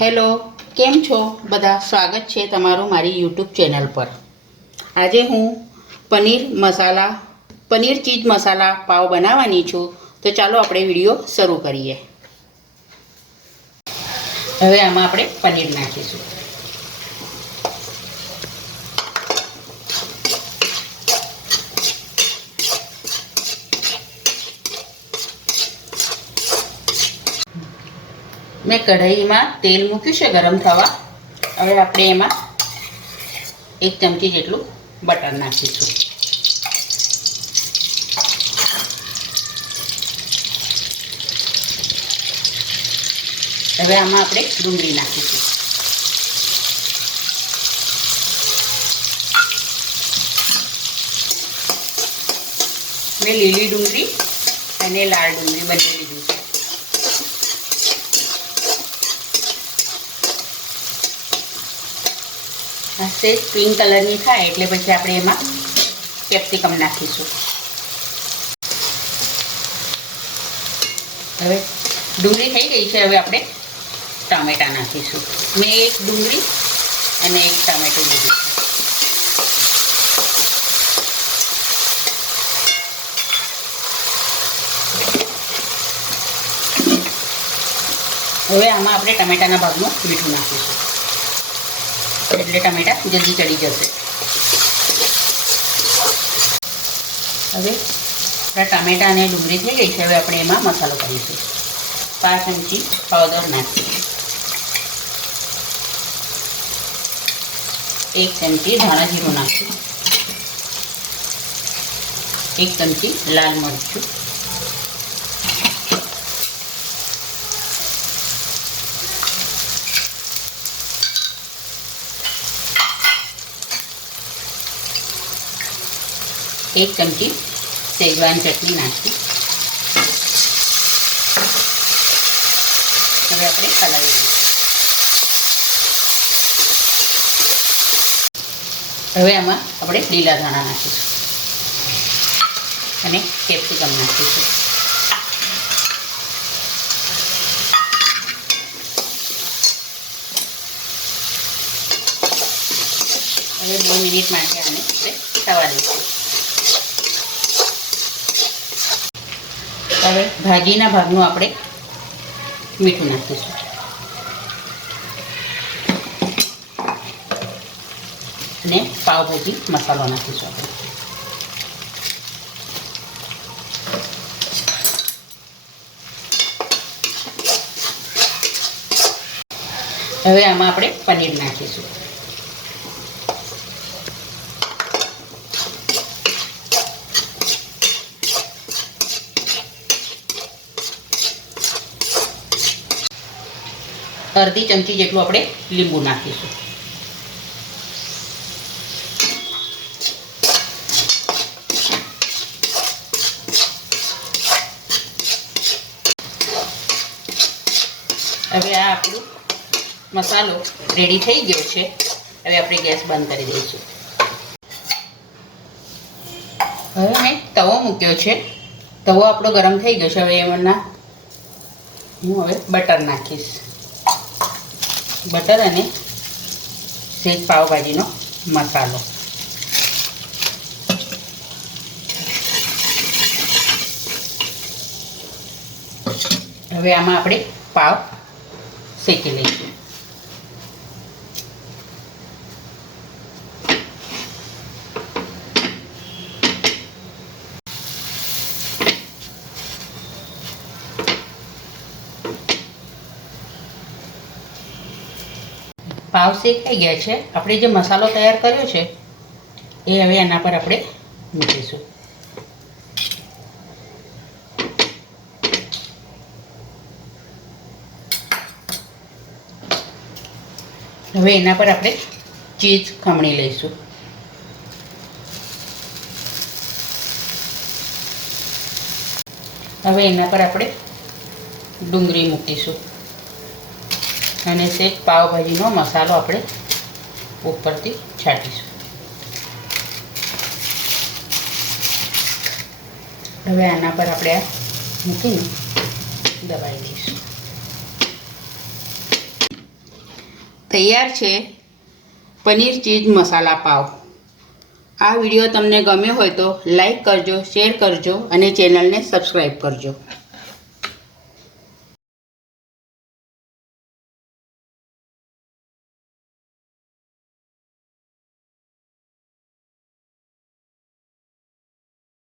Hello, કેમ છો બધા? સ્વાગત છે તમારું મારી યુટ્યુબ ચેનલ પર. આજે હું પનીર ચીઝ મસાલા પાવ બનાવવાની છું. તો ચાલો આપણે વિડીયો શરૂ કરીએ. હવે આમાં આપણે પનીર નાખીશું. મેં કઢાઈમાં તેલ મૂક્યું છે ગરમ થવા. હવે આપણે એમાં 1 ચમચી જેટલું બટર નાખીશું. હવે આમાં આપણે ડુંગળી નાખીશું. મેં લીલી ડુંગળી અને લાલ ડુંગળી બંને લીધું છે. આ સેજ પિંક કલરની થાય એટલે પછી આપણે એમાં કેપ્સિકમ નાખીશું. હવે ડુંગળી થઈ ગઈ છે. હવે આપણે ટામેટાં નાખીશું. મેં 1 ડુંગળી અને 1 ટામેટું લીધું છે. હવે આમાં આપણે ટામેટાના ભાગનું મીઠું નાખીશું એટલે ટામેટાં જલ્દી ચડી જશે. હવે ટામેટાં અને ડુંગળી થઈ ગઈ છે. હવે આપણે એમાં મસાલો કરીશું. 5 ચમચી પાવડર નાખીશું. 1 ચમચી ધાણા જીરું નાખીશું. 1 ચમચી લાલ મરચું, 1 ચમચી શેઝવાન ચટણી નાખી. હવે આપણે હલાવી દઈશું. હવે આમાં આપણે લીલા ધાણા નાખીશું અને કેપ્સિકમ નાખીશું. હવે 2 મિનિટ માટે આને આપણે થવા દઈશું. હવે ભાજીના ભાગનું આપણે મીઠું નાખીશું. અને પાવભાજી મસાલો નાખીશું આપણે. હવે આમાં આપણે પનીર નાખીશું. અડધી ચમચી જેટલું આપણે લીંબુ નાખીશું. હવે આ આપણું મસાલો રેડી થઈ ગયો છે. હવે આપણે ગેસ બંધ કરી દઈશું. હવે મેં તવો મૂક્યો છે. તવો આપણો ગરમ થઈ ગયો છે. હવે એમાંના હું હવે બટર નાખીશ. બટર અને સેજ પાવભાજીનો મસાલો. હવે આમાં આપણે પાવ શેકી લઈશું. પાવ શેકાઈ ગયા છે. આપણે જે મસાલો તૈયાર કર્યો છે એ હવે એના પર આપણે મૂકીશું. હવે એના પર આપણે ચીઝ ખમણી લઈશું. હવે એના પર આપણે ડુંગળી મૂકીશું અને સેજ પાવભાજીનો મસાલો આપણે ઉપરથી છાંટીશું. હવે આના પર આપણે આ મૂકીને દબાવી દઈશું. તૈયાર છે પનીર ચીઝ મસાલા પાવ. આ વિડીયો તમને ગમ્યો હોય તો લાઈક કરજો, શેર કરજો અને ચેનલને સબસ્ક્રાઈબ કરજો.